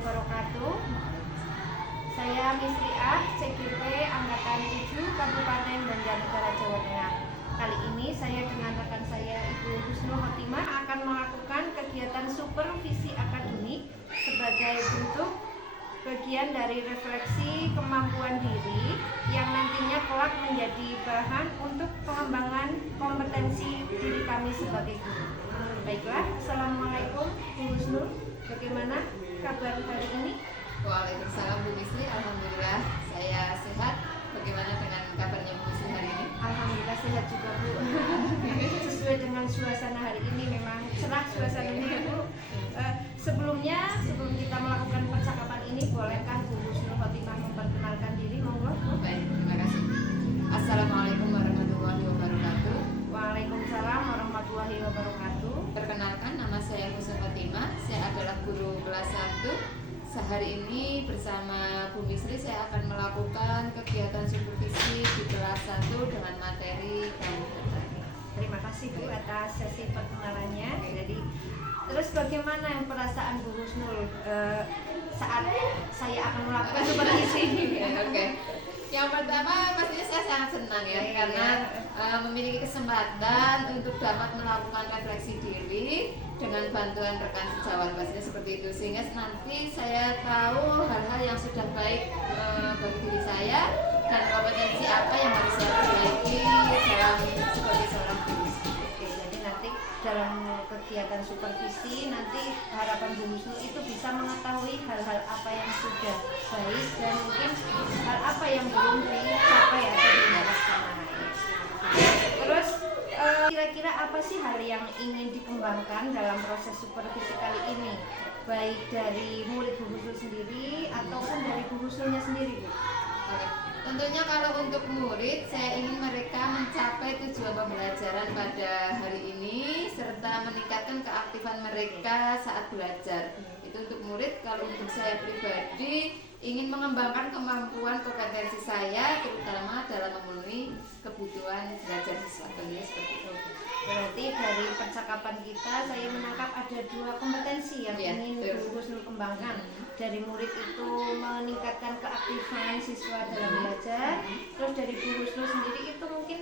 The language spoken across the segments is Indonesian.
wabarakatuh. Saya Misriah, CGP Angkatan 7 Kabupaten Banjarnegara, Jawa Tengah. Kali ini saya dengan rekan saya Ibu Husnul Khotimah akan melakukan kegiatan supervisi akademik sebagai bentuk bagian dari refleksi kemampuan diri yang nantinya kelak menjadi bahan untuk pengembangan kompetensi diri kami sebagai guru. Baiklah, Assalamualaikum Bu Husnul, bagaimana kabar hari ini? Waalaikumsalam Bu Misri, alhamdulillah saya sehat. Bagaimana dengan kabarnya Bu Misri hari ini? Alhamdulillah sehat juga Bu. Sesuai dengan suasana hari ini memang cerah suasananya Bu. Sebelum kita melakukan percakapan ini, bolehkah Bu Husnul Khotimah memperkenalkan diri? Monggo Bu. Baik, terima kasih. Assalamualaikum warahmatullahi wabarakatuh. Waalaikumsalam warahmatullahi wabarakatuh. Perkenalkan, nama saya Husnul Khotimah. Saya adalah guru kelas 1. Sehari ini bersama Bu Misri saya akan melakukan kegiatan supervisi di kelas 1 dengan materi komputer. Terima kasih Bu atas sesi perkenalannya. Jadi terus bagaimana perasaan Bu Husnul saat saya akan melakukan supervisi? Oke. Yang pertama pastinya saya sangat senang ya, karena memiliki kesempatan untuk dapat melakukan refleksi diri dengan bantuan rekan sejawat, pastinya seperti itu, sehingga nanti saya tahu hal-hal yang sudah baik bagi diri saya dan kompetensi apa yang harus saya perbaiki dalam sebagai seorang guru. Oke, jadi nanti dalam kegiatan supervisi nanti harapan Bu Husnul itu bisa mengetahui hal-hal apa yang sudah baik dan mungkin hal apa yang belum dicapai atau dilaksanakan. Terus kira-kira apa sih hal yang ingin dikembangkan dalam proses supervisi kali ini, baik dari murid Bu Husnul sendiri ataupun dari Bu Husnulnya sendiri Bu? Oke. Tentunya kalau untuk murid, saya ingin mereka mencapai tujuan pembelajaran pada hari ini serta meningkatkan keaktifan mereka saat belajar. Itu untuk murid. Kalau untuk saya pribadi, ingin mengembangkan kemampuan kompetensi saya terutama dalam memenuhi kebutuhan belajar siswa. Seperti itu. Berarti dari percakapan kita saya menangkap ada 2 kompetensi yang ingin Bu Husnul kembangkan. Dari murid itu meningkatkan keaktifan siswa dalam belajar, terus dari Bu Husnul sendiri itu mungkin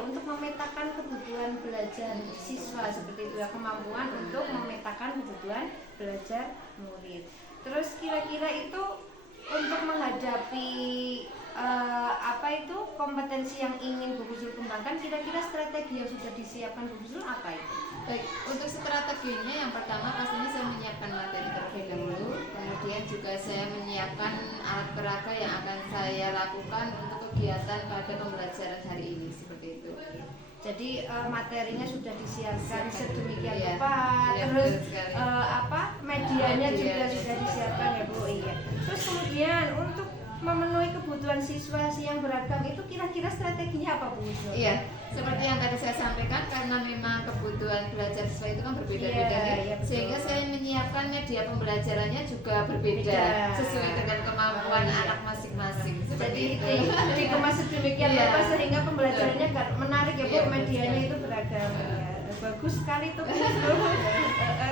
untuk memetakan kebutuhan belajar siswa, seperti itu ya, kemampuan untuk memetakan kebutuhan belajar murid. Terus kira-kira itu untuk menghadapi kompetensi yang ingin Bu Husnul kembangkan, kira-kira strategi yang sudah disiapkan Bu Husnul apa itu? Baik, untuk strateginya yang pertama pastinya saya menyiapkan materi terlebih dahulu, kemudian juga saya menyiapkan alat peraga yang akan saya lakukan untuk kegiatan pada pembelajaran hari ini, seperti itu. Jadi materinya sudah disiapkan sedemikian iya, rupa, iya, terus Media medianya juga juga sudah disiapkan ya Bu. Iya. Terus kemudian untuk memenuhi kebutuhan siswa yang beragam itu kira-kira strateginya apa Bu Husnul? Iya, seperti yang tadi saya sampaikan, karena memang kebutuhan belajar siswa itu kan berbeda-beda, iya, sehingga saya menyiapkan media pembelajarannya juga berbeda sesuai dengan kemampuan anak masing-masing. Jadi dikemas sedemikian rupa sehingga pembelajarannya menarik ya Bu, Iya, medianya itu beragam. Ya, bagus sekali tuh Bu Husnul.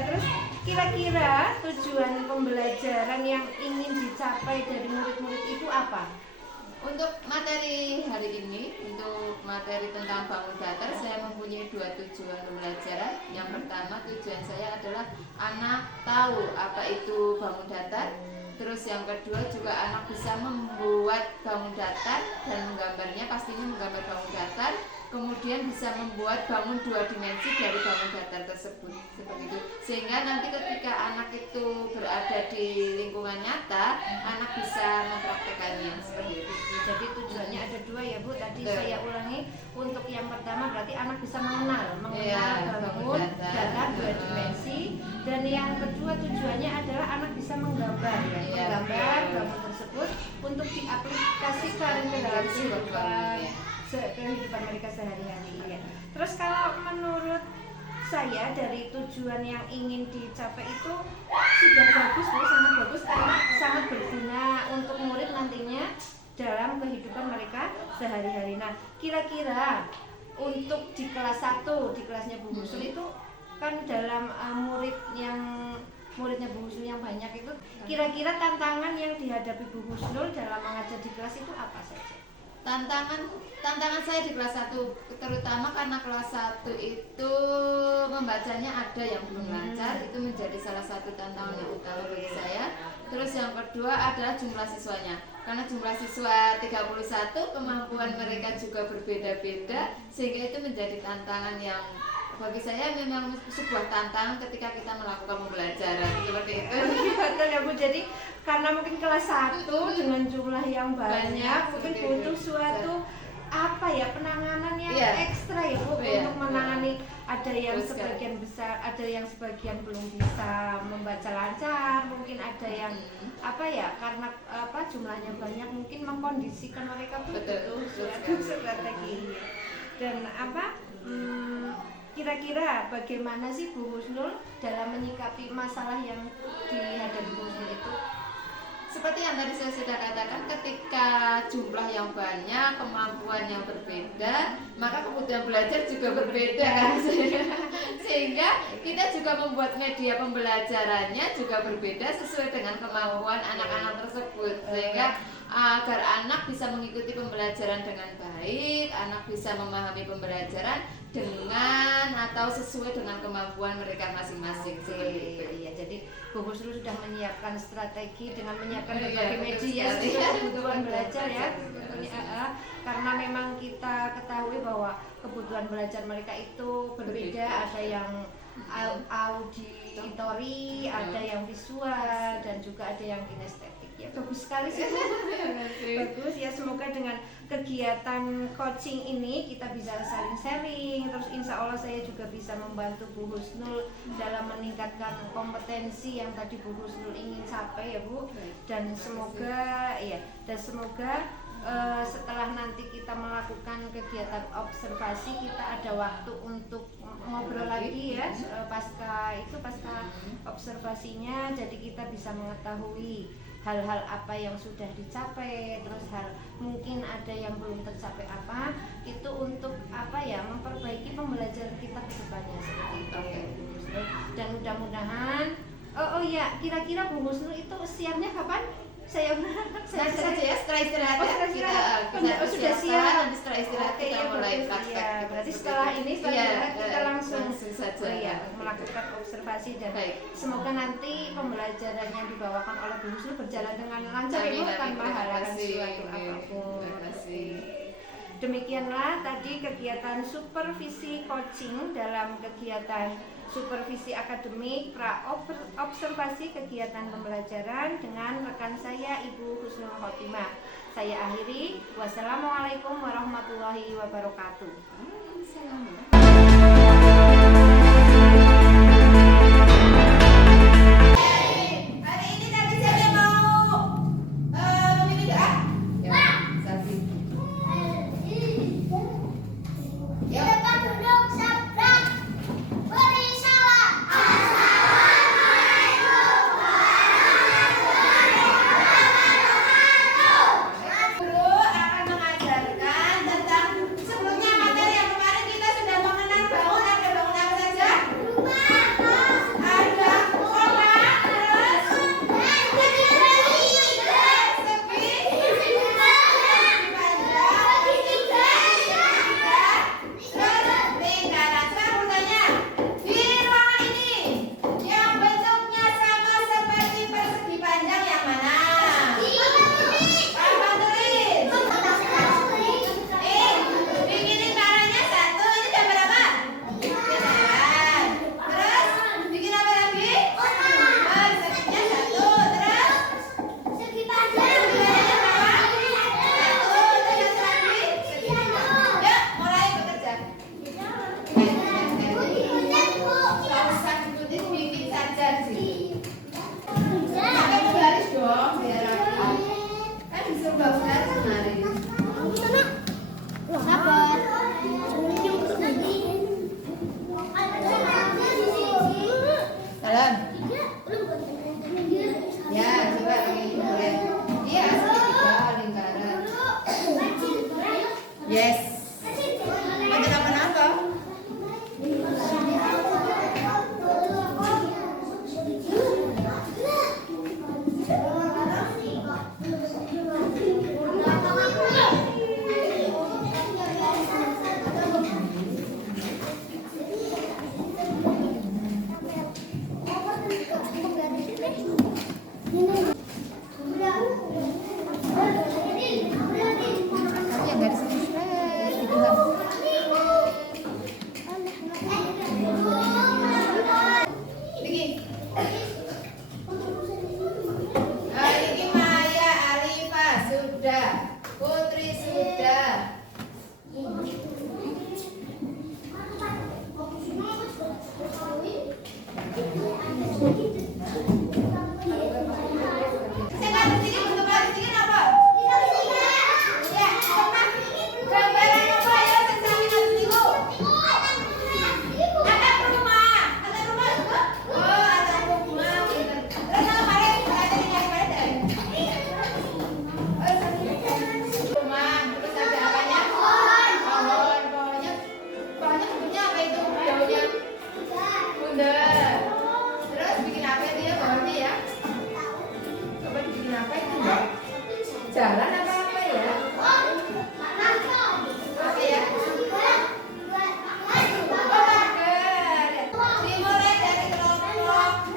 Terus kira-kira tujuan pembelajaran yang ingin dicapai dari murid-murid itu apa? Untuk materi hari ini, untuk materi tentang bangun datar, saya mempunyai 2 tujuan pembelajaran. Yang pertama, tujuan saya adalah anak tahu apa itu bangun datar. Terus yang kedua juga anak bisa membuat bangun datar dan menggambarnya, pastinya menggambar bangun datar. Kemudian bisa membuat bangun 2 dimensi dari bangun datar tersebut, seperti itu. Sehingga nanti ketika anak itu berada di lingkungan nyata, anak bisa mempraktekannya, seperti itu. Jadi tujuannya ada 2 ya Bu. Tadi saya ulangi, untuk yang pertama berarti anak bisa mengenal bangun datar 2 dimensi, dan yang kedua tujuannya adalah anak bisa menggambar menggambar bangun tersebut untuk diaplikasikan ke dalam kehidupan mereka sehari-hari ya. Terus kalau menurut saya dari tujuan yang ingin dicapai itu sudah bagus Bu, sangat bagus karena sangat berguna untuk murid nantinya dalam kehidupan mereka sehari-hari. Nah, kira-kira untuk di kelas 1, di kelasnya Bu Husnul itu kan dalam murid yang muridnya Bu Husnul yang banyak itu, kira-kira tantangan yang dihadapi Bu Husnul dalam mengajar di kelas itu apa saja? Tantangan saya di kelas 1 terutama karena kelas 1 itu membacanya ada yang belum lancar, itu menjadi salah satu tantangan yang utama bagi saya. Terus yang kedua adalah jumlah siswanya, karena jumlah siswa 31, kemampuan mereka juga berbeda-beda, sehingga itu menjadi tantangan yang bagi saya memang sebuah tantangan ketika kita melakukan pembelajaran seperti itu. Betul ya Bu, jadi karena mungkin kelas 1 dengan jumlah yang banyak mungkin butuh suatu apa ya, penanganan yang ekstra ya Bu, untuk menangani. Ada yang sebagian besar, ada yang sebagian belum bisa membaca lancar, mungkin ada yang apa ya, karena apa jumlahnya banyak mungkin mengkondisikan mereka butuh suatu strategi. Dan apa kira-kira bagaimana sih Bu Husnul dalam menyikapi masalah yang dihadapi Bu Husnul itu? Seperti yang tadi saya sudah katakan, ketika jumlah yang banyak, kemampuan yang berbeda, maka kebutuhan belajar juga berbeda kan? Sehingga kita juga membuat media pembelajarannya juga berbeda sesuai dengan kemampuan anak-anak tersebut, sehingga agar anak bisa mengikuti pembelajaran dengan baik, anak bisa memahami pembelajaran dengan atau sesuai dengan kemampuan mereka masing-masing. Iya, jadi Bu Husnul sudah menyiapkan strategi dengan menyiapkan berbagai media kebutuhan belajar ya. Karena memang kita ketahui bahwa kebutuhan belajar mereka itu berbeda, ada yang auditori, ada yang visual, dan juga ada yang kinestetik. Ya bagus sekali sih Bu. Bagus ya, semoga dengan kegiatan coaching ini kita bisa saling sharing, terus insya Allah saya juga bisa membantu Bu Husnul dalam meningkatkan kompetensi yang tadi Bu Husnul ingin capai ya Bu. Dan semoga setelah nanti kita melakukan kegiatan observasi, kita ada waktu untuk ngobrol lagi ya pasca observasinya, jadi kita bisa mengetahui hal-hal apa yang sudah dicapai, terus mungkin ada yang belum tercapai apa, itu untuk apa ya, memperbaiki pembelajaran kita ke depannya seperti itu ya Bu Husnul. Dan mudah-mudahan kira-kira Bu Husnul itu siapnya kapan? Saya saja ya, setelah istirahat sudah siap. Nanti setelah istirahat kita mulai praktek. Ya, berarti setelah istirahat kita langsung saja melakukan observasi, dan semoga nanti pembelajaran yang dibawakan oleh Bu Husnul berjalan dengan lancar Ibu, tanpa halangan suatu apapun. Demikianlah tadi kegiatan supervisi coaching dalam kegiatan supervisi akademik pra observasi kegiatan pembelajaran dengan rekan saya Ibu Husnul Khotimah. Saya akhiri. Wassalamualaikum warahmatullahi wabarakatuh. Kalian dari sini gitu kan. Ini Maya, Arifah sudah, Putri sudah. Jalan apa ya? Apa ya? Dimulai dari kelompok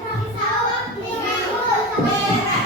merah.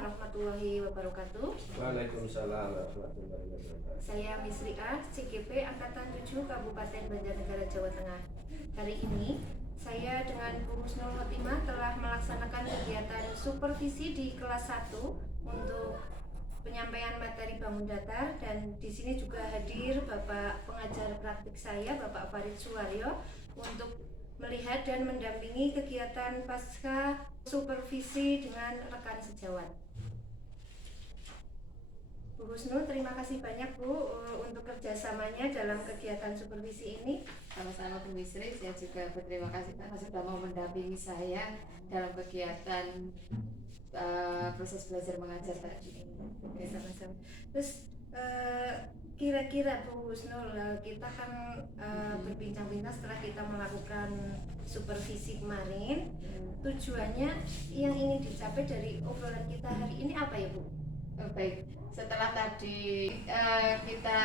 warahmatullahi wabarakatuh. Waalaikumsalam warahmatullahi wabarakatuh. Saya Miss Ria, CGP Angkatan 7 Kabupaten Banjarnegara, Jawa Tengah. Hari ini saya dengan Bu Husnul Khotimah telah melaksanakan kegiatan supervisi di kelas 1 untuk penyampaian materi bangun datar, dan di sini juga hadir Bapak pengajar praktik saya, Bapak Farid Suwaryo, untuk melihat dan mendampingi kegiatan pasca supervisi dengan rekan sejawat. Bu Husnul, terima kasih banyak Bu untuk kerjasamanya dalam kegiatan supervisi ini. Sama-sama Bu Misri, saya juga berterima kasih karena sudah mau mendampingi saya dalam kegiatan proses belajar mengajar tadi. Oke, sama-sama. Terus kira-kira Bu Husnul, kita kan berbincang-bincang setelah kita melakukan supervisi kemarin, tujuannya yang ingin dicapai dari obrolan kita hari ini apa ya Bu? Baik, setelah tadi kita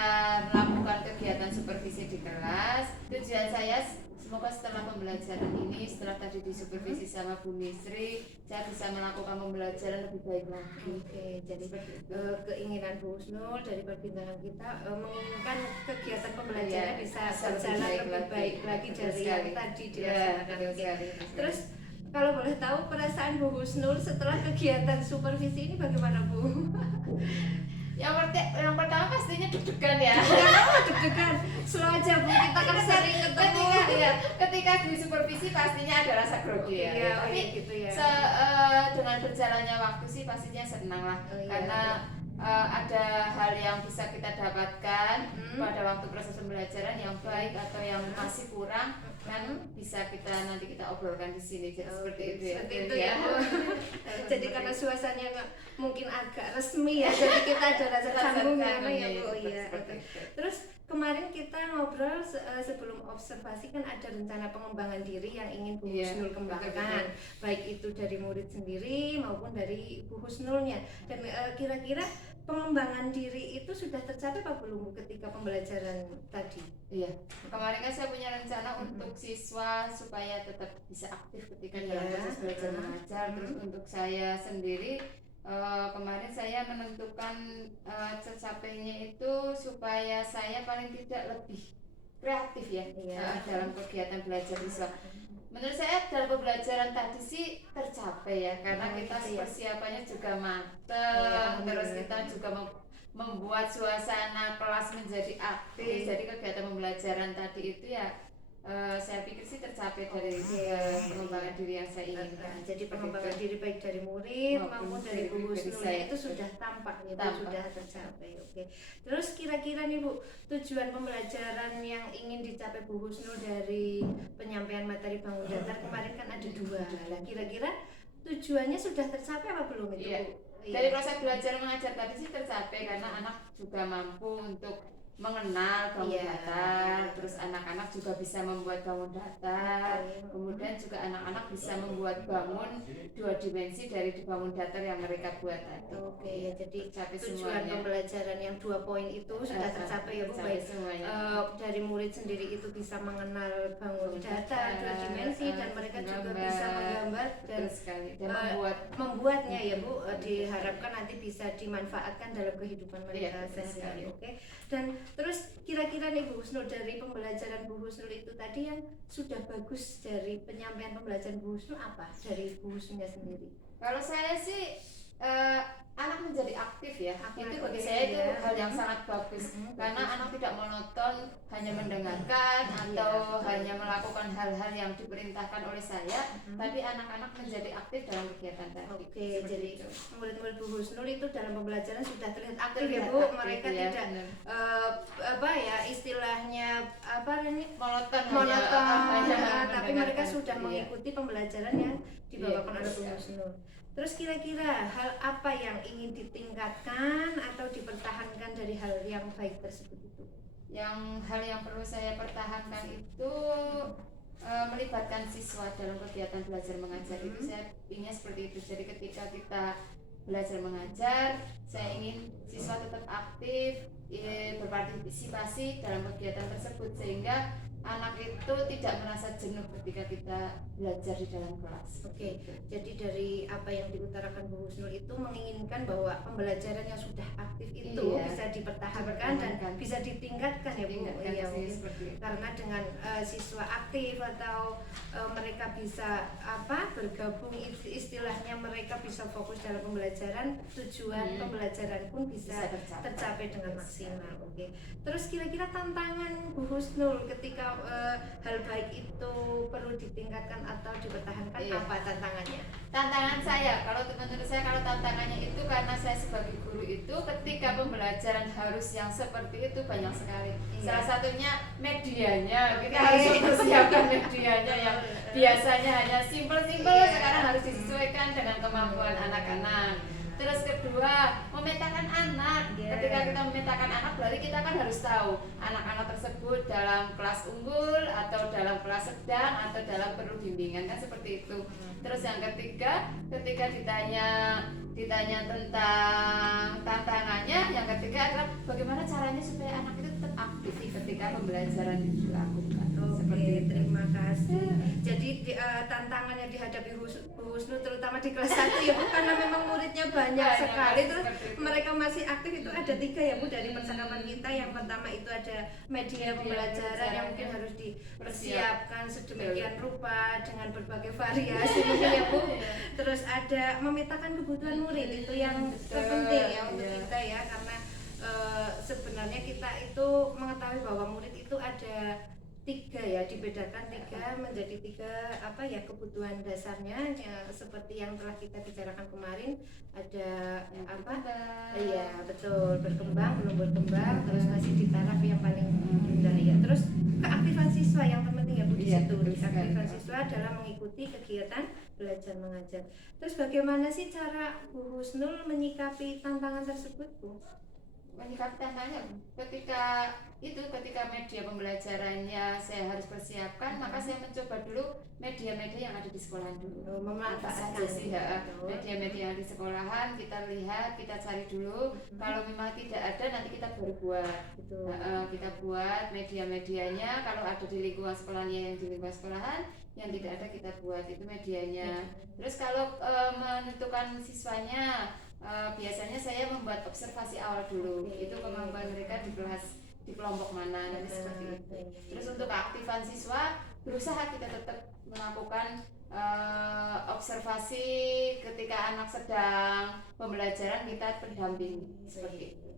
melakukan kegiatan supervisi di kelas, tujuan saya semoga setelah pembelajaran ini, setelah tadi disupervisi sama Bu Misri, saya bisa melakukan pembelajaran lebih baik lagi. Oke, jadi keinginan Bu Husnul dari perbincangan kita menginginkan kegiatan pembelajaran bisa berjalan lebih baik lagi dari yang tadi dilaksanakan. Terus kalau boleh tahu perasaan Bu Husnul setelah kegiatan supervisi ini bagaimana Bu? Yang pertama pastinya deg-degan ya. Deg-degan, slow aja Bu, kita kan sering ketemu. Ketika di supervisi pastinya ada rasa grogi ya. Iya, Tapi gitu ya. dengan berjalannya waktu sih pastinya senang lah, karena ada hal yang bisa kita dapatkan pada waktu proses pembelajaran yang baik atau yang masih kurang, kan bisa nanti kita obrolkan di sini. Jadi seperti itu ya. Seperti itu ya Bu. Jadi karena suasananya mungkin agak resmi ya, jadi kita ada rasa canggung ya Bu. Iya. Terus kemarin kita ngobrol sebelum observasi kan ada rencana pengembangan diri yang ingin Bu Husnul kembangkan, baik itu dari murid sendiri maupun dari Bu Husnulnya. Dan kira-kira pengembangan diri itu sudah tercapai apa belum Bu ketika pembelajaran tadi? Iya, kemarin kan saya punya rencana untuk siswa supaya tetap bisa aktif ketika dalam proses belajar mengajar. Terus untuk saya sendiri kemarin saya menentukan tercapainya itu supaya saya paling tidak lebih kreatif ya dalam kegiatan belajar siswa. Menurut saya dalam pembelajaran tadi sih tercapai ya, karena kita persiapannya juga matang, terus kita juga membuat suasana kelas menjadi aktif. Jadi kegiatan pembelajaran tadi itu ya saya pikir sih tercapai dari pengembangan diri yang saya inginkan. Jadi pengembangan diri baik dari murid maupun dari Bu Husnul itu sudah tampak ya Bu, sudah tercapai. Oke. Terus kira-kira nih Bu, tujuan pembelajaran yang ingin dicapai Bu Husnul dari penyampaian materi bangun datar kemarin kan ada 2. Nah, kira-kira tujuannya sudah tercapai apa belum itu Bu? Dari proses belajar mengajar tadi sih tercapai, karena anak juga mampu untuk mengenal bangun datar, terus anak-anak juga bisa membuat bangun datar, kemudian juga anak-anak bisa membuat bangun 2 dimensi dari bangun datar yang mereka buat tadi. Oke, ya, jadi tujuan semuanya. Pembelajaran yang 2 poin itu sudah tercapai ya Bu, baik dari murid sendiri itu bisa mengenal bangun datar 2 dimensi dan mereka juga bisa menggambar dan membuatnya ya Bu, diharapkan nanti bisa dimanfaatkan dalam kehidupan mereka sehari-hari. Oke. Dan terus kira-kira nih Bu Husnul, dari pembelajaran Bu Husnul itu tadi yang sudah bagus dari penyampaian pembelajaran Bu Husnul apa dari Bu Husnulnya sendiri? Kalau saya sih anak menjadi aktif ya, itu bagi saya itu hal yang sangat bagus, karena anak tidak monoton hanya mendengarkan atau hanya melakukan hal-hal yang diperintahkan oleh saya, tapi anak-anak menjadi aktif dalam kegiatan tadi. Oke, jadi murid-murid Bu Husnul itu dalam pembelajaran sudah terlihat aktif ya Bu, mereka tidak istilahnya monoton, tapi mereka sudah mengikuti pembelajaran yang dibawakan oleh Bu Husnul. Terus kira-kira hal apa yang ingin ditingkatkan atau dipertahankan dari hal yang baik tersebut itu? Hal yang perlu saya pertahankan itu melibatkan siswa dalam kegiatan belajar mengajar. Itu saya ingin seperti itu. Jadi ketika kita belajar mengajar, saya ingin siswa tetap aktif, berpartisipasi dalam kegiatan tersebut, sehingga anak itu tidak merasa jenuh ketika kita belajar di dalam kelas. Oke, jadi dari apa yang diutarakan Bu Husnul itu menginginkan bahwa pembelajaran yang sudah aktif itu Iya. bisa dipertahankan dan bisa ditingkatkan ya Bu. Tingkatkan Iya, sih, mungkin. seperti itu. Karena dengan siswa aktif atau mereka bisa bergabung, istilahnya mereka bisa fokus dalam pembelajaran, tujuan pembelajaran pun bisa Bisa tercapai dengan maksimal. Oke. Terus kira-kira tantangan Bu Husnul ketika hal baik itu perlu ditingkatkan atau dipertahankan, Iya. apa tantangannya? Tantangan saya, kalau menurut saya kalau tantangannya itu karena saya sebagai guru itu ketika pembelajaran harus yang seperti itu banyak sekali. Iya. Salah satunya medianya, kita Oke. harus mempersiapkan medianya yang biasanya hanya simpel-simpel, Iya. sekarang harus disesuaikan dengan kemampuan anak-anak. Terus kedua, memetakan anak. Iya. Ketika kita memetakan anak, berarti kita kan harus tahu anak-anak tersebut dalam kelas unggul atau dalam kelas sedang atau dalam perlu bimbingan, kan seperti itu. Terus yang ketiga, ketika ditanya tentang tantangannya, yang ketiga adalah bagaimana caranya supaya anak itu tetap aktif ketika pembelajaran itu dilakukan. Seperti Oke, itu. terima kasih. Jadi tantangan yang dihadapi Bu Husnul terutama di kelas 1 ya Bu, karena memang muridnya banyak sekali, terus seperti itu. mereka masih aktif itu ada 3 ya Bu dari percakapan kita. Yang pertama itu ada media pembelajaran yang mungkin harus dipersiapkan sedemikian rupa dengan berbagai variasi mungkin ya Bu. Terus ada memetakan kebutuhan murid, itu yang terpenting ya untuk kita ya, karena sebenarnya kita itu mengetahui bahwa murid itu ada 3 ya, dibedakan 3 menjadi 3 kebutuhan dasarnya ya, seperti yang telah kita bicarakan kemarin, ada iya betul, berkembang, belum berkembang, terus masih di taraf yang paling rendah ya. Terus keaktifan siswa yang terpenting ya Bu di Iya, situ. betul sekali. Keaktifan siswa dalam mengikuti kegiatan belajar mengajar. Terus bagaimana sih cara Bu Husnul menyikapi tantangan tersebut Bu? Menyikapi tantangan ketika media pembelajarannya saya harus persiapkan, maka saya mencoba dulu media-media yang ada di sekolahan dulu. Memanfaatkan Apa saja sih ya, betul. media-media yang di sekolahan kita lihat, kita cari dulu. Kalau memang tidak ada, nanti kita baru buat. Betul. Kita buat media-medianya. Kalau ada di lingkungan sekolahnya, yang di lingkungan sekolahan, yang tidak ada kita buat itu medianya. Terus kalau menentukan siswanya, biasanya saya membuat observasi awal dulu. Oke. Itu kemampuan mereka di kelas, di kelompok mana, nanti seperti itu. Terus untuk keaktifan siswa, berusaha kita tetap melakukan observasi ketika anak sedang pembelajaran, kita pendamping seperti itu,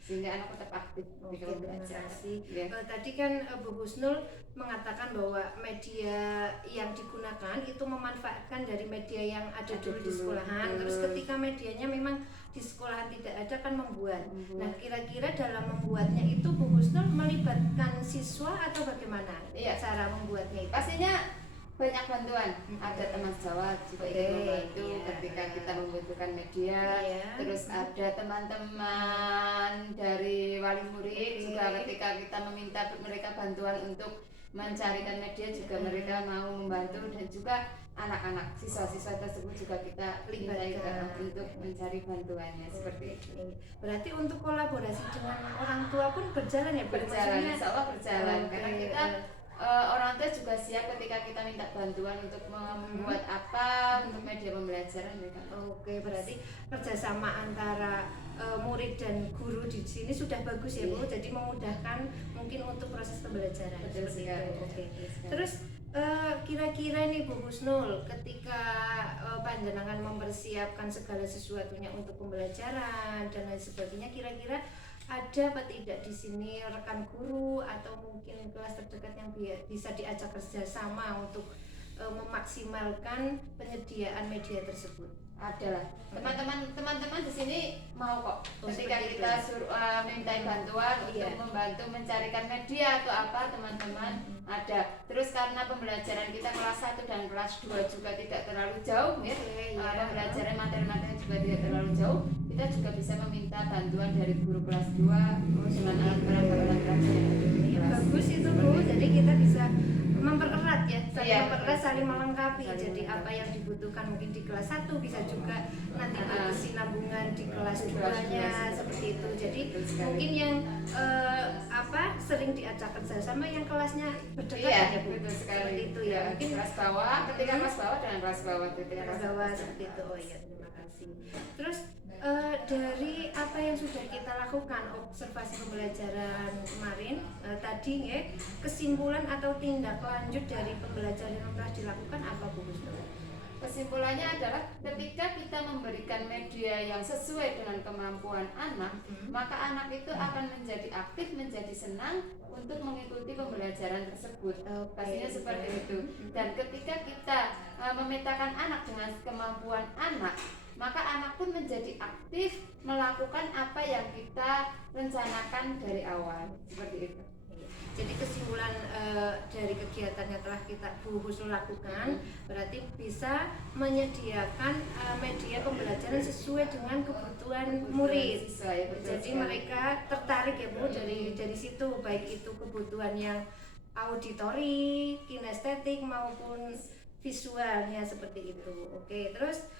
sehingga anak tetap aktif ketika Oke, terima belajar. kasih. Ya. Tadi kan Bu Husnul mengatakan bahwa media yang digunakan itu memanfaatkan dari media yang ada dulu di sekolahan. Terus ketika medianya memang di sekolahan tidak ada, kan membuat. Nah, kira-kira dalam membuatnya itu Bu Husnul melibatkan siswa atau bagaimana? Iya. Cara membuatnya itu? Pastinya banyak bantuan, ada teman sejawat juga ikut Oke, membantu iya. ketika kita membutuhkan media. Iya. Terus ada teman-teman dari wali murid Oke. juga ketika kita meminta mereka bantuan untuk mencarikan media juga mereka mau membantu, dan juga anak-anak siswa-siswa tersebut juga kita mintai Libatkan. untuk mencari bantuannya seperti itu. Berarti untuk kolaborasi dengan orang tua pun berjalan ya Bu? Berjalan, Maksudnya- insya Allah berjalan, Oke, karena kita orang tua juga siap ketika kita minta bantuan untuk membuat apa untuk media pembelajaran mereka. Oke, berarti kerjasama antara murid dan guru di sini sudah bagus ya Bu, Iya. jadi memudahkan mungkin untuk proses pembelajaran. Betul Seperti sekali. itu. Oke. Betul sekali. Terus kira-kira nih Bu Husnul, ketika panjenengan mempersiapkan segala sesuatunya untuk pembelajaran dan lain sebagainya, kira-kira ada apa tidak di sini rekan guru atau mungkin kelas terdekat yang bisa diajak kerjasama untuk memaksimalkan penyediaan media tersebut? Adalah teman-teman di sini mau kok Oh, ketika seperti kita itu. suruh mintai bantuan Iya. untuk membantu mencarikan media atau apa, teman-teman ada. Terus karena pembelajaran kita kelas 1 dan kelas 2 juga tidak terlalu jauh ya, Oke, iya. pembelajaran materi-materi juga tidak terlalu jauh, kita juga bisa meminta bantuan dari guru kelas 2 dengan alat-alat yang ada di Ya, kelas. bagus itu Bu, jadi kita bisa mempererat ya, saling Iya, mempererat, betul. saling melengkapi. Saling Jadi melengkapi. apa yang dibutuhkan mungkin di kelas 1 bisa juga nanti berkesinambungan di kelas Kelas 2-nya dua. seperti itu. Jadi Betul sekali. mungkin yang sering diajarkan saya sama yang kelasnya berdekatan Iya, ya Bu. betul sekali. Seperti itu ya. Mungkin kelas bawah, ketika kelas bawah dengan kelas bawah, ketika kelas kelas bawah atas. seperti itu. Oh iya, terima kasih. Terus dari apa yang sudah kita lakukan observasi pembelajaran kemarin tadi ya, kesimpulan atau tindak lanjut dari pembelajaran yang telah dilakukan apa Bu Husnul? Kesimpulannya adalah ketika kita memberikan media yang sesuai dengan kemampuan anak, maka anak itu akan menjadi aktif, menjadi senang untuk mengikuti pembelajaran tersebut. Pastinya seperti itu. Dan ketika kita memetakan anak dengan kemampuan anak, maka anak pun menjadi aktif melakukan apa yang kita rencanakan dari awal. Seperti itu. Jadi kesimpulan dari kegiatan yang telah kita Bu Husnul lakukan berarti bisa menyediakan media pembelajaran sesuai dengan kebutuhan murid. Sesuai, betul Jadi sekali. mereka tertarik ya Bu dari situ, baik itu kebutuhan yang auditori, kinestetik maupun visualnya seperti itu. Oke, terus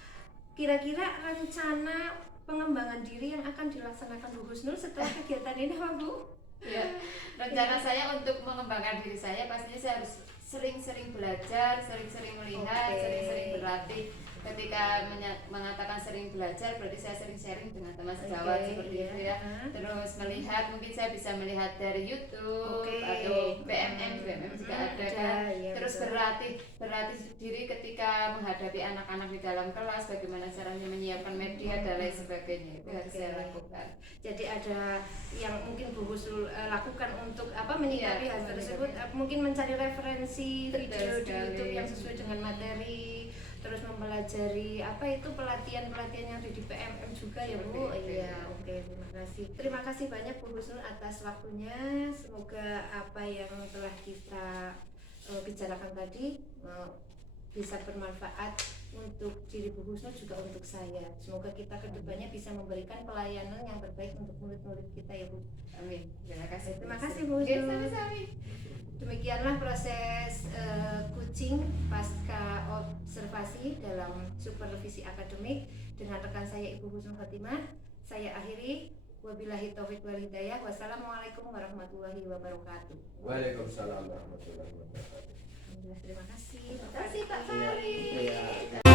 kira-kira rencana pengembangan diri yang akan dilaksanakan Bu Husnul setelah kegiatan ini apa Bu? Ya, rencana saya untuk mengembangkan diri saya pastinya saya harus sering-sering belajar, sering-sering melihat, Oke. sering-sering berlatih. Ketika mengatakan sering belajar berarti saya sering sharing dengan teman sejawat Oke, seperti iya. itu ya. Terus melihat, mungkin saya bisa melihat dari YouTube Oke. atau BMM juga ada kan. iya, Terus betul. berlatih diri ketika menghadapi anak-anak di dalam kelas, bagaimana caranya menyiapkan media dan lain sebagainya. Itu harus Oke. saya lakukan. Jadi ada yang mungkin Bu Husnul lakukan untuk menyikapi Iya, hal tersebut, mungkin mencari referensi Betul video di sekali. YouTube yang sesuai dengan materi, terus mempelajari pelatihan-pelatihan yang ada di PMM juga ya Bu. Seperti itu. Iya, oke, terima kasih. Terima kasih banyak Bu Husnul atas waktunya. Semoga apa yang telah kita bicarakan tadi bisa bermanfaat untuk diri Bu Husnul juga untuk saya. Semoga kita kedepannya bisa memberikan pelayanan yang terbaik untuk murid-murid kita ya Bu. Amin. Terima kasih. Terima kasih, Bu. Oke, sama-sama. Demikianlah proses coaching pasca observasi dalam supervisi akademik dengan rekan saya Ibu Husnul Khotimah. Saya akhiri. Wabillahi taufiq wal hidayah. Wassalamualaikum warahmatullahi wabarakatuh. Waalaikumsalam warahmatullahi wabarakatuh. Alhamdulillah, terima kasih. Terima kasih Pak Fahri. Iya.